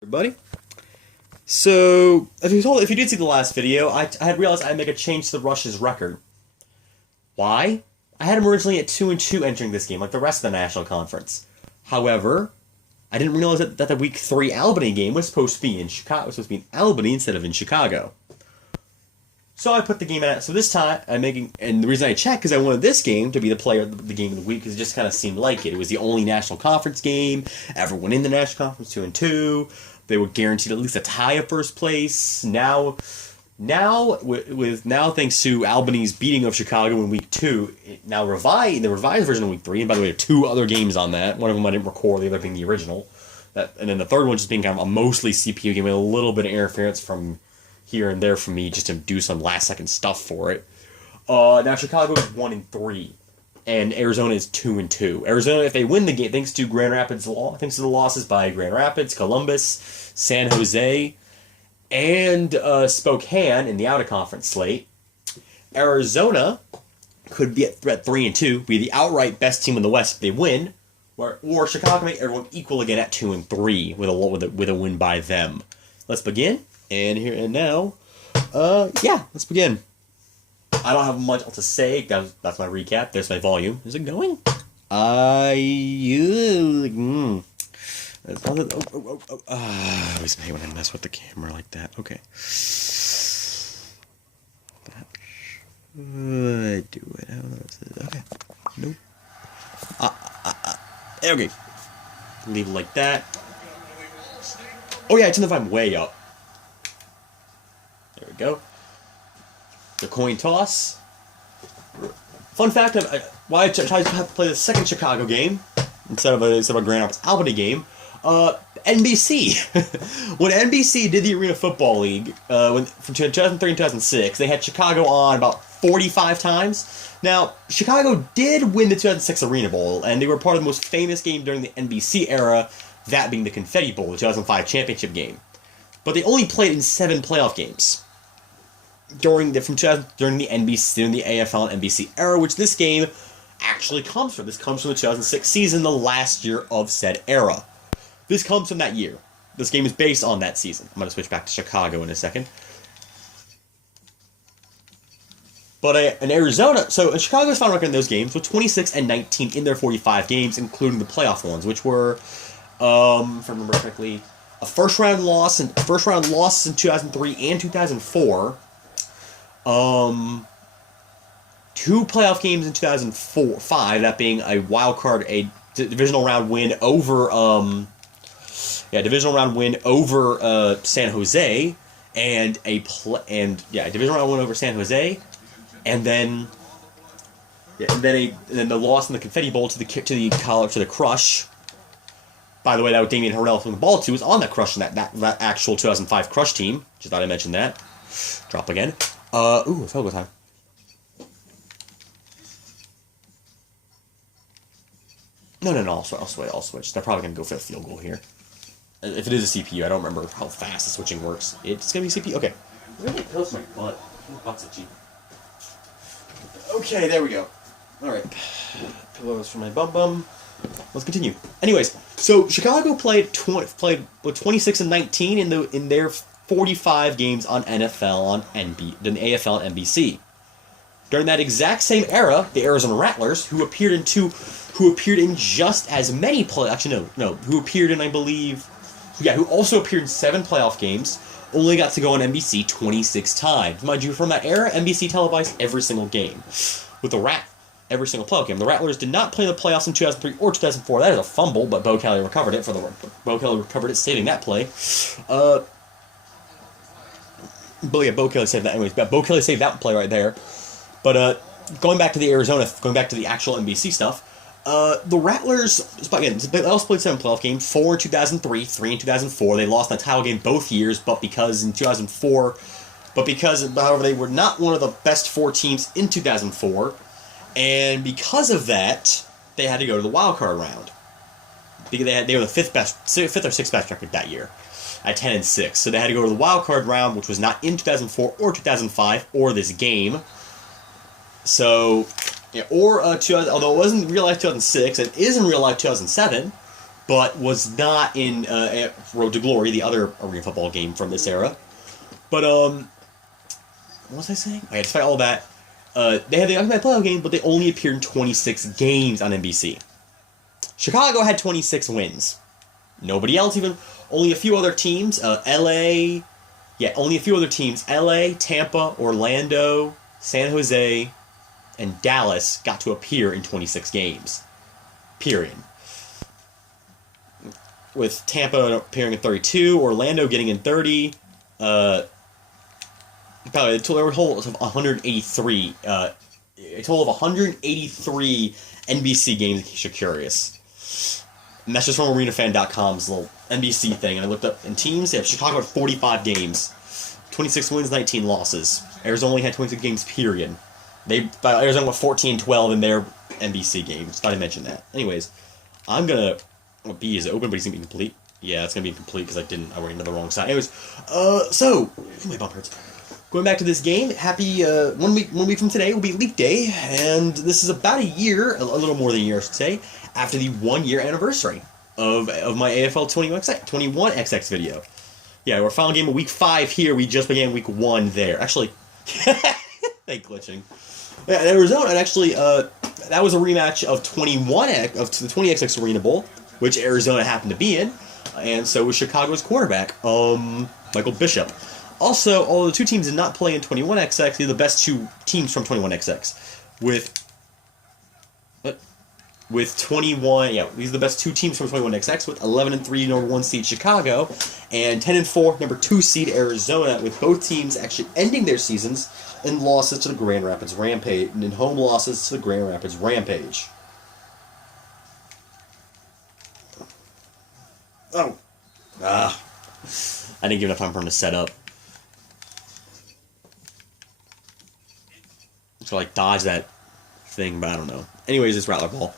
Everybody. So, if you did see the last video, I had realized I'd make a change to the Rush's record. Why? I had him originally at 2-2 entering this game, like the rest of the National Conference. However, I didn't realize that the Week 3 Albany game was supposed to be in Chicago. It was supposed to be in Albany instead of in Chicago. So I put the game out. So this time, and the reason I checked is I wanted this game to be the player of the game of the week because it just kind of seemed like it. It was the only National Conference game. Everyone in the National Conference 2-2. They were guaranteed at least a tie of first place. Now, thanks to Albany's beating of Chicago in Week 2, the revised version of Week 3. And by the way, there are two other games on that. One of them I didn't record, the other being the original. And then the third one just being kind of a mostly CPU game with a little bit of interference from here and there from me just to do some last-second stuff for it. Now Chicago is 1-3, and Arizona is 2-2. Arizona, if they win the game, thanks to the losses by Grand Rapids, Columbus, San Jose, and Spokane in the out-of-conference slate, Arizona could be at 3-2, be the outright best team in the West if they win, or Chicago make everyone equal again at 2-3 with a win by them. Let's begin. Now, let's begin. I don't have much else to say. That's my recap. There's my volume. Is it going? I always hate when I mess with the camera like that. Okay. That should do it. I don't know what this is. Okay. Nope. Okay. Leave it like that. Oh yeah, I turned the volume way up. There we go. The coin toss. Fun fact of why I tried to play the second Chicago game instead of a Grand Rapids Albany game. NBC. When NBC did the Arena Football League, from 2003 and 2006, they had Chicago on about 45 times. Now, Chicago did win the 2006 Arena Bowl, and they were part of the most famous game during the NBC era, that being the Confetti Bowl, the 2005 championship game. But they only played in 7 playoff games during the AFL and NBC era, which this game actually comes from. This comes from the 2006 season, the last year of said era. This comes from that year. This game is based on that season. I'm going to switch back to Chicago in a second. But in Arizona, so Chicago's final record in those games was 26-19 in their 45 games, including the playoff ones, which were, if I remember correctly, a first round loss in 2003 and 2004. 2 playoff games in 2005, that being a wild card, a divisional round win over San Jose, and a divisional round win over San Jose, and then the loss in the Confetti Bowl to the Crush. By the way, that was Damian Harrell from the ball too, was on that Crush, that actual 2005 Crush team. Just thought I mentioned that. Drop again. It's field goal time. No, I'll switch. They're probably going to go for a field goal here. If it is a CPU, I don't remember how fast the switching works. It's going to be CPU? Okay. Really close my butt. My butt's itchy. Okay, there we go. Alright. Pillows for my bum. Let's continue. Anyways, so Chicago played with 26-19 in their 45 games on AFL and NBC. During that exact same era, the Arizona Rattlers, who appeared in just as many who also appeared in 7 playoff games, only got to go on NBC 26 times. Mind you, from that era, NBC televised every single game. With every single playoff game. The Rattlers did not play in the playoffs in 2003 or 2004. That is a fumble, but Bo Kelly recovered it saving that play. Bo Kelly saved that anyways. But Bo Kelly saved that play right there. But going back to the actual NBC stuff, the Rattlers, again, they also played 7 playoff games, 4 in 2003, 3 in 2004. They lost in the title game both years, however, they were not one of the best 4 teams in 2004, and because of that, they had to go to the wild card round. They were the 5th or 6th best record that year, at 10-6. So they had to go to the wild card round, which was not in 2004 or 2005 or this game. So, although it wasn't in real life 2006, it is in real life 2007. but was not in Road to Glory, the other arena football game from this era. But, what was I saying? Despite all that, they had the Ultimate Playoff game, but they only appeared in 26 games on NBC. Chicago had 26 wins. Nobody else even. Only a few other teams. LA. Yeah, only a few other teams. LA, Tampa, Orlando, San Jose, and Dallas got to appear in 26 games. Period. With Tampa appearing in 32, Orlando getting in 30. By the way, there were a total of 183. A total of 183 NBC games, in case you're curious. And that's just from ArenaFan.com's little NBC thing. And I looked up in teams. They have Chicago had 45 games, 26 wins, 19 losses. Arizona only had 26 games. Period. Arizona went 14-12 in their NBC games. Thought I mentioned that. Anyways, I'm gonna. Well, B is open, but he's gonna be complete. Yeah, it's gonna be complete because I went into the wrong side. Anyways, so my bump hurts. Going back to this game, happy 1 week from today will be Leap Day, and this is about a year, a little more than a year, I should say, after the 1 year anniversary of my AFL21xx video. Yeah, our final game of week 5 here. We just began week 1 there. Actually, thank glitching. Yeah, Arizona, and actually, that was a rematch of the 20xx Arena Bowl, which Arizona happened to be in, and so was Chicago's quarterback, Michael Bishop. Also, although the two teams did not play in 21xx, they're the best two teams from 21xx. With 21, yeah, these are the best two teams from 21xx, with 11-3 number 1 seed Chicago, and 10-4 number 2 seed Arizona, with both teams actually ending their seasons in losses to the Grand Rapids Rampage, and in home losses to the Grand Rapids Rampage. Oh. I didn't give enough time for him to set up. So dodge that thing, but I don't know. Anyways, it's Rattler Ball.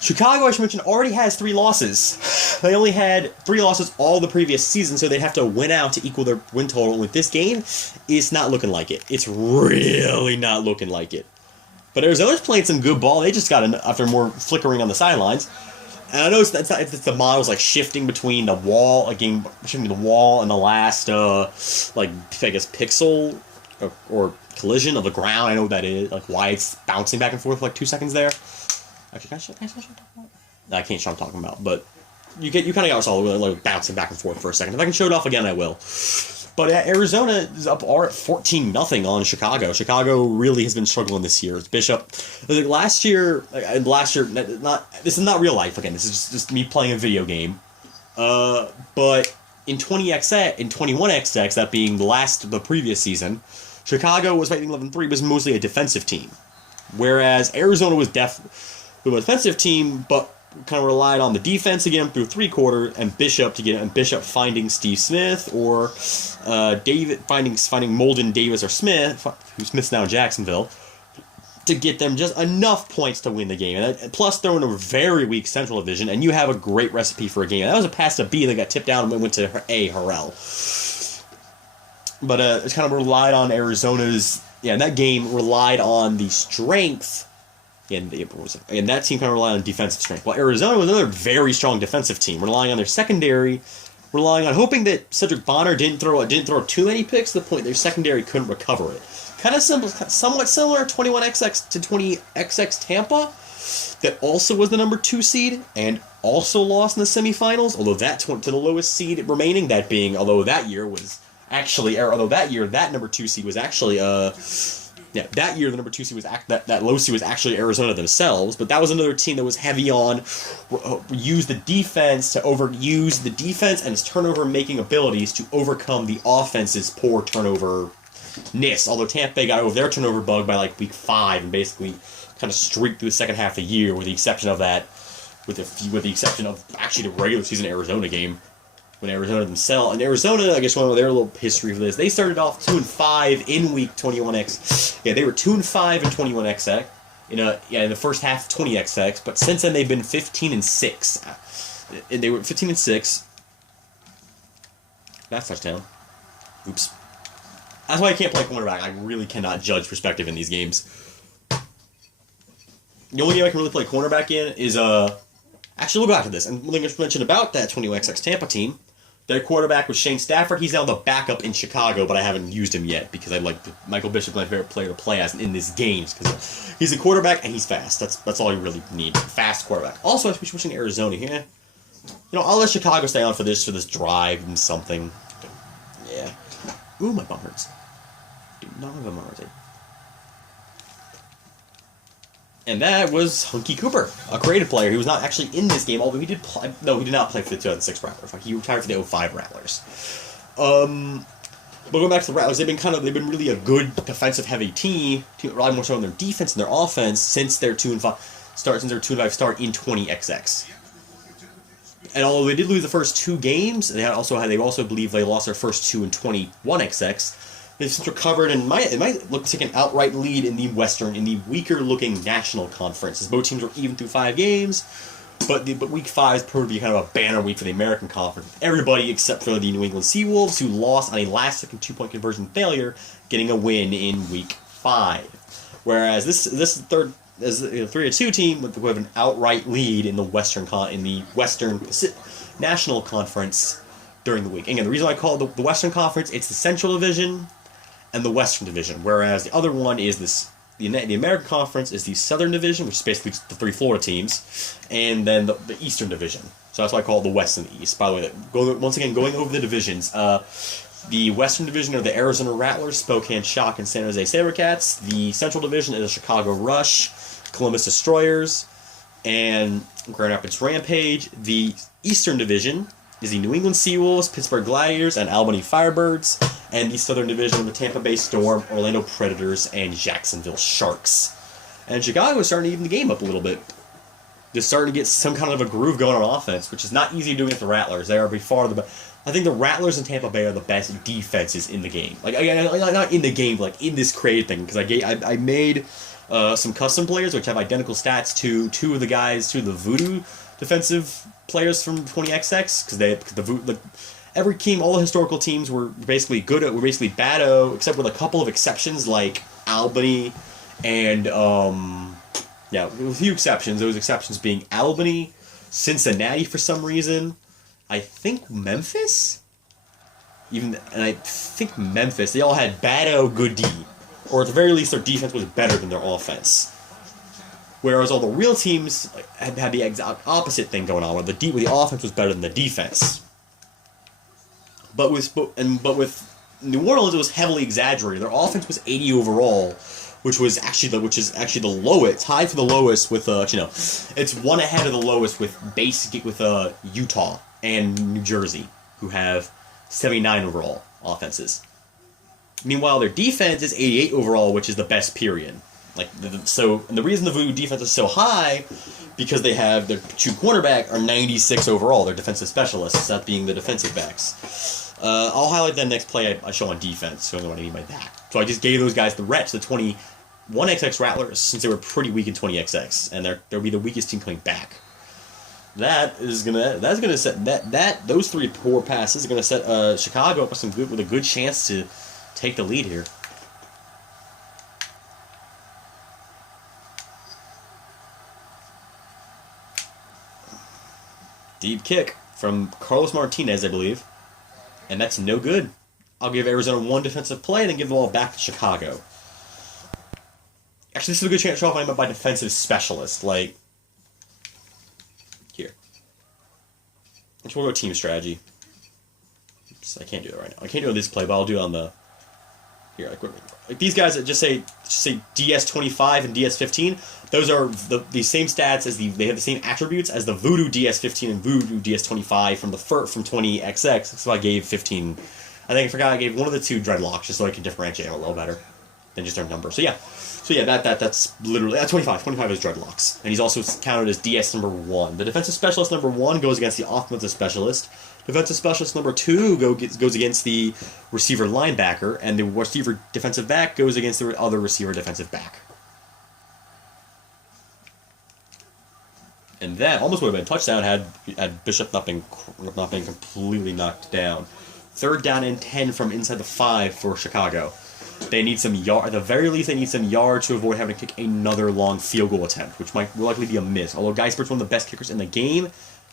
Chicago, I should mention, already has 3 losses. They only had 3 losses all the previous season, so they'd have to win out to equal their win total. With this game, it's not looking like it. It's really not looking like it. But Arizona's playing some good ball. They just got after more flickering on the sidelines. And I know it's the model's shifting between the wall, shifting the wall and the last, I guess, pixel or collision of the ground. I know what that is, why it's bouncing back and forth for 2 seconds there. Actually, can I show what I'm talking about? No, I can't show what I'm talking about, but you kind of got us all bouncing back and forth for a second. If I can show it off again, I will. But Arizona is up at 14-0 on Chicago. Chicago really has been struggling this year. It's Bishop. Last year, this is not real life again. This is just me playing a video game. But in 21xx, that being the previous season, Chicago was fighting 11-3, was mostly a defensive team, whereas Arizona was a defensive team, but kind of relied on the defense again through 3 quarters, and Bishop finding Steve Smith or David finding Molden Davis or Smith, who Smith's now in Jacksonville, to get them just enough points to win the game. And plus throw in a very weak Central Division, and you have a great recipe for a game. And that was a pass to B that got tipped down and went to A, Harrell. But it's kind of relied on Arizona's. Yeah, and that game relied on the strength. And that team kind of relied on defensive strength. While Arizona was another very strong defensive team, relying on their secondary, hoping that Cedric Bonner didn't throw too many picks to the point their secondary couldn't recover it. Kind of somewhat similar 21xx to 20xx Tampa, that also was the number 2 seed and also lost in the semifinals. Although that to the lowest seed remaining, that number 2 seed was actually that year the number 2 seed was that low seed was actually Arizona themselves, but that was another team that was heavy on use the defense and its turnover making abilities to overcome the offense's poor turnover-ness. Although Tampa Bay got over their turnover bug by week 5 and basically kind of streaked through the second half of the year, with the exception of actually the regular season Arizona game. When Arizona, I guess one of their little history for this, they started off 2-5 in week 21x. Yeah, they were 2-5 in 21xx in the first half of 20xx, but since then they've been 15-6. And they were 15-6. That's touchdown. Oops. That's why I can't play cornerback. I really cannot judge perspective in these games. The only game I can really play cornerback in is Actually, we'll go back to this. And one thing I should mention about that 22xx Tampa team, their quarterback was Shane Stafford. He's now the backup in Chicago, but I haven't used him yet because I like Michael Bishop, my favorite player to play as in this game, because he's a quarterback and he's fast. That's all you really need. Fast quarterback. Also, I should be switching to Arizona here. You know, I'll let Chicago stay on for this drive and something. Yeah. Ooh, my bum hurts. Do not have a bum hurts. And that was Hunky Cooper, a creative player. He was not actually in this game, although he did play. No, he did not play for the 2006 Rattlers. He retired for the 05 Rattlers. But going back to the Rattlers, they've been really a good defensive heavy team, rely more so on their defense and their offense since their 2-5 start in 20xx. And although they did lose the first 2 games, they also believe they lost their first 2 in 21xx. They've since recovered and it might look like an outright lead in the weaker-looking National Conference, as both teams were even through 5 games. But Week 5 is proved to be kind of a banner week for the American Conference. Everybody except for the New England Seawolves, who lost on a last-second 2-point conversion failure, getting a win in Week 5. Whereas this is the third, as a 3-2 team who have an outright lead in the Western National Conference during the week. Again, the reason I call it the Western Conference, it's the Central Division and the Western Division, whereas the other one is the American Conference is the Southern Division, which is basically the 3 Florida teams, and then the Eastern Division. So that's why I call it the West and the East. By the way, going over the divisions, the Western Division are the Arizona Rattlers, Spokane Shock, and San Jose SaberCats. The Central Division is the Chicago Rush, Columbus Destroyers, and Grand Rapids Rampage. The Eastern Division is the New England Seawolves, Pittsburgh Gladiators, and Albany Firebirds, and the Southern Division of the Tampa Bay Storm, Orlando Predators, and Jacksonville Sharks. And Chicago is starting to even the game up a little bit. They're starting to get some kind of a groove going on offense, which is not easy doing with the Rattlers. They are by far the best. I think the Rattlers and Tampa Bay are the best defenses in the game. Like, not in the game, but like in this creative thing, because I made some custom players which have identical stats to two of the Voodoo defensive players from 20xx, because every team, all the historical teams were basically bad, except with a couple of exceptions like Albany and with a few exceptions. Those exceptions being Albany, Cincinnati for some reason, I think Memphis, they all had bad good D, or at the very least their defense was better than their offense. Whereas all the real teams had the exact opposite thing going on, where the offense was better than the defense. But with New Orleans, it was heavily exaggerated. Their offense was 80 overall, which is actually the lowest, tied for the lowest with it's one ahead of the lowest with Utah and New Jersey, who have 79 overall offenses. Meanwhile, their defense is 88 overall, which is the best period. And the reason the Voodoo defense is so high, because they have their 2 cornerback are 96 overall. They're defensive specialists, that being the defensive backs. I'll highlight that next play I show on defense, so I know what I mean by that. So I just gave those guys the reps, the 21xx Rattlers, since they were pretty weak in 20xx, and they'll be the weakest team coming back. Those 3 poor passes are gonna set Chicago up with a good chance to take the lead here. Deep kick from Carlos Martinez, I believe. And that's no good. I'll give Arizona 1 defensive play and then give the ball back to Chicago. Actually, this is a good chance to show off what I meant by defensive specialist. Like, here. We'll go team strategy. Oops, I can't do it right now. I can't do this play, but I'll do it on the... Here, like these guys that just say DS25 and DS15, those are the same stats as they have the same attributes as the Voodoo DS15 and Voodoo DS25 from 20xx. So I gave 15. I forgot I gave one of the 2 dreadlocks just so I can differentiate them a little better than just their number. So that's literally 25. 25 is dreadlocks, and he's also counted as DS number 1. The defensive specialist number 1 goes against the offensive specialist. Defensive specialist number 2 goes against the receiver linebacker, and the receiver defensive back goes against the other receiver defensive back. And that almost would have been a touchdown had Bishop not been completely knocked down. 3rd down and 10 from inside the 5 for Chicago. They need some yard. At the very least, they need some yard to avoid having to kick another long field goal attempt, which might likely be a miss. Although Geisbert's one of the best kickers in the game,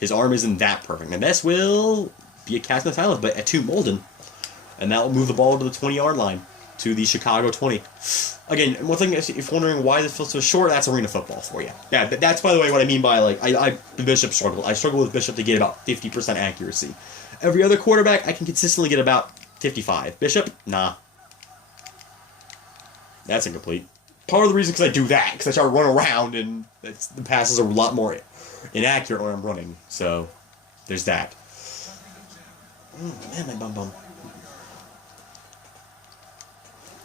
his arm isn't that perfect. And this will be a cast in the silence, but at 2 Molden. And that will move the ball to the 20-yard line, to the Chicago 20. Again, one thing, if you're wondering why this feels so short, that's arena football for you. Yeah, that's, by the way, what I mean by, like, Bishop struggled. I struggle with Bishop to get about 50% accuracy. Every other quarterback, I can consistently get about 55. Bishop? Nah. That's incomplete. Part of the reason because I do that, because I try to run around, and the passes are a lot more inaccurate when I'm running. So, there's that. Man, my bum.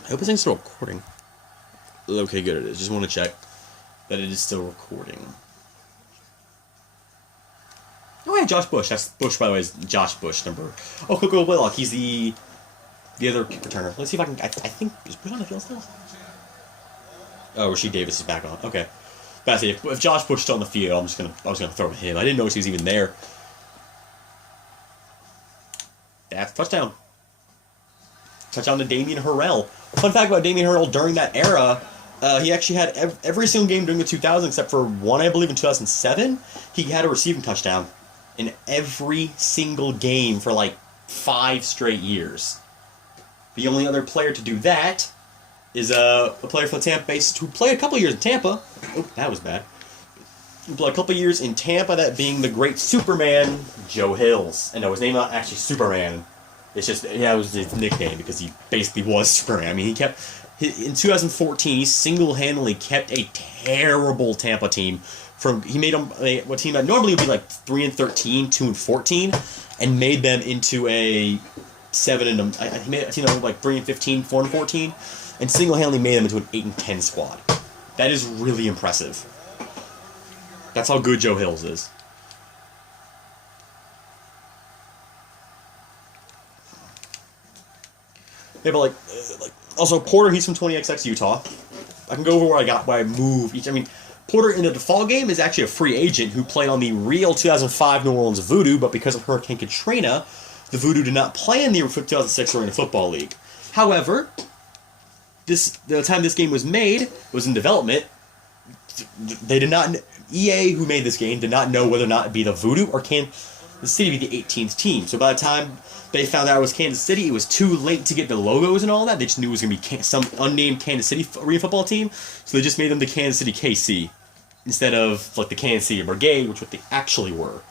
I hope this thing's still recording. Okay, good it is. Just want to check that it is still recording. Oh yeah, Josh Bush. That's Bush, by the way, is Josh Bush number. Oh, Coco Willock. He's the other kick returner. Let's see if I can. I think is Bush on the field still? Oh, Rasheed Davis is back on. Okay, that's it. If Josh Bush is still on the field, I was gonna throw with him. I didn't notice he was even there. That's touchdown. Touchdown to Damien Harrell. Fun fact about Damien Harrell during that era, he actually had every single game during the 2000s except for one, I believe, in 2007. He had a receiving touchdown in every single game for like 5 straight years. The only other player to do that is a player from the Tampa Bay who played a couple years in Tampa. Oh, that was bad. He played a couple years in Tampa, that being the great Superman, Joe Hills. And no, his name not actually Superman. It's just, yeah, it was his nickname because he basically was Superman. I mean, in 2014, he single-handedly kept a terrible Tampa team he made them a team that normally would be like 3-13, 2-14, and made them into a 7 and he made a team that was like 3-15, 4-14, and single-handedly made them into an 8-10 squad. That is really impressive. That's how good Joe Hills is. Yeah, but like also Porter, he's from 20xx Utah. I can go over where I moved each. I mean, Porter in the default game is actually a free agent who played on the real 2005 New Orleans Voodoo, but because of Hurricane Katrina, the Voodoo did not play in the 2006 Arena Football League. However, the time this game was made, it was in development. They did not. EA, who made this game, did not know whether or not it'd be the Voodoo or Kansas City be the 18th team. So by the time they found out it was Kansas City, it was too late to get the logos and all that. They just knew it was going to be some unnamed Kansas City Arena football team, so they just made them the Kansas City KC instead of like the Kansas City Brigade, which what they actually were.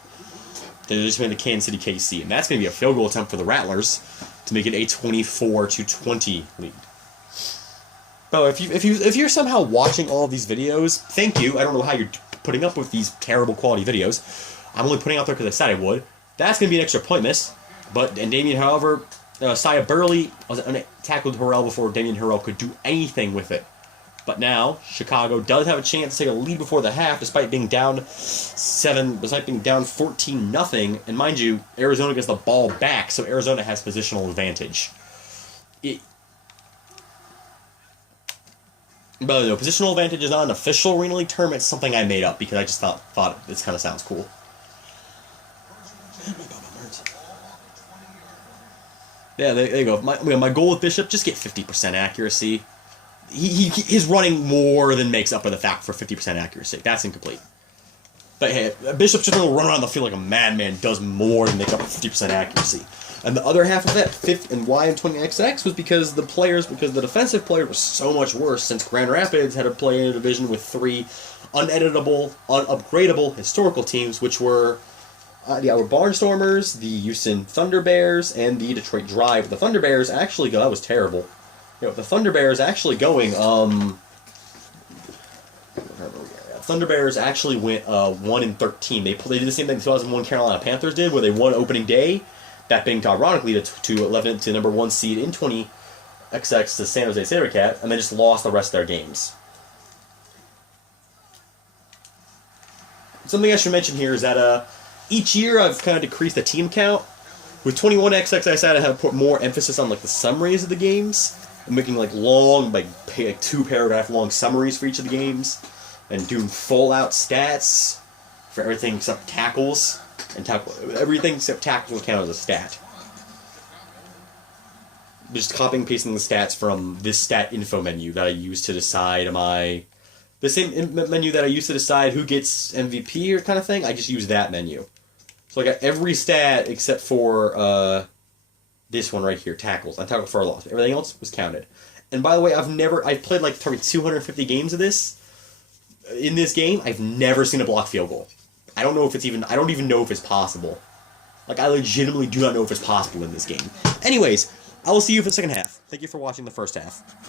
They just made the Kansas City KC, and that's going to be a field goal attempt for the Rattlers to make it a 24-20 lead. Oh, if you're somehow watching all of these videos, thank you. I don't know how you're putting up with these terrible quality videos. I'm only putting out there because I said I would. That's going to be an extra point miss. And Damien, however, Sia Burley tackled Harrell before Damien Harrell could do anything with it. But now, Chicago does have a chance to take a lead before the half, despite being down 14-0. And mind you, Arizona gets the ball back, so Arizona has positional advantage. But no, positional advantage is not an official Arena League term. It's something I made up because I just thought this kind of sounds cool. Yeah, there you go. My goal with Bishop, just get 50% accuracy. His running more than makes up for the fact for 50% accuracy. That's incomplete. But hey, Bishop's just going to run around the field like a madman, does more than make up for 50% accuracy. And the other half of that, and why in 20xx, was because the defensive players were so much worse since Grand Rapids had to play in a division with 3 uneditable, unupgradable historical teams, which were the Outward Barnstormers, the Houston Thunder Bears, and the Detroit Drive. The Thunder Bears actually that was terrible. The Thunder Bears actually going, Thunder Bears actually went 1-13. They did the same thing the 2001 Carolina Panthers did, where they won opening day. That being, ironically, to 11 to number 1 seed in 20xx to San Jose SaberCat, and they just lost the rest of their games. Something I should mention here is that each year I've kind of decreased the team count. With 21xx, I decided to put more emphasis on like the summaries of the games, and making like long, like 2-paragraph long summaries for each of the games, and doing full out stats for everything except tackles. And everything except tackles will count as a stat. just copying and pasting the stats from this stat info menu that I use to decide the same menu that I use to decide who gets MVP or kind of thing. I just use that menu. So I got every stat except for this one right here, tackles. I tackled for a loss. Everything else was counted. And by the way, I've played like probably 250 games of this. In this game, I've never seen a block field goal. I don't even know if it's possible. Like, I legitimately do not know if it's possible in this game. Anyways, I will see you for the second half. Thank you for watching the first half.